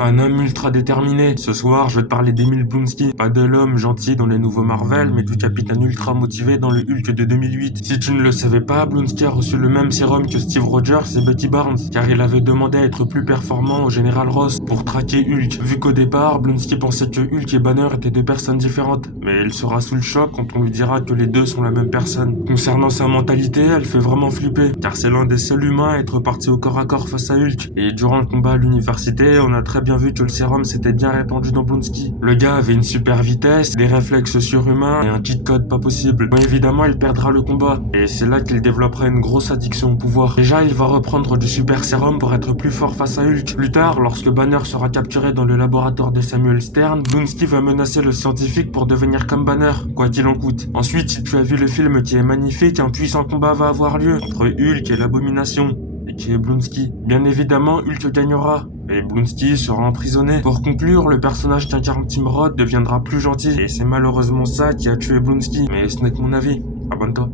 Un homme ultra déterminé. Ce soir, je vais te parler d'Emile Blonsky. Pas de l'homme gentil dans les nouveaux Marvel, mais du capitaine ultra motivé dans le Hulk de 2008. Si tu ne le savais pas, Blonsky a reçu le même sérum que Steve Rogers et Bucky Barnes, car il avait demandé à être plus performant au général Ross pour traquer Hulk. Vu qu'au départ, Blonsky pensait que Hulk et Banner étaient deux personnes différentes, mais il sera sous le choc quand on lui dira que les deux sont la même personne. Concernant sa mentalité, elle fait vraiment flipper, car c'est l'un des seuls humains à être parti au corps à corps face à Hulk. Et durant le combat à l'université, on a très bien vu que le sérum s'était bien répandu dans Blonsky. Le gars avait une super vitesse, des réflexes surhumains et un cheat code pas possible. Bon, évidemment, il perdra le combat, et c'est là qu'il développera une grosse addiction au pouvoir. Déjà, il va reprendre du super sérum pour être plus fort face à Hulk. Plus tard, lorsque Banner sera capturé dans le laboratoire de Samuel Stern, Blonsky va menacer le scientifique pour devenir comme Banner, quoi qu'il en coûte. Ensuite, si tu as vu le film qui est magnifique, un puissant combat va avoir lieu entre Hulk et l'Abomination, et qui est Blonsky. Bien évidemment, Hulk gagnera, et Blonsky sera emprisonné. Pour conclure, le personnage qu'incarne Tim Roth deviendra plus gentil, et c'est malheureusement ça qui a tué Blonsky, mais ce n'est que mon avis. Abonne-toi.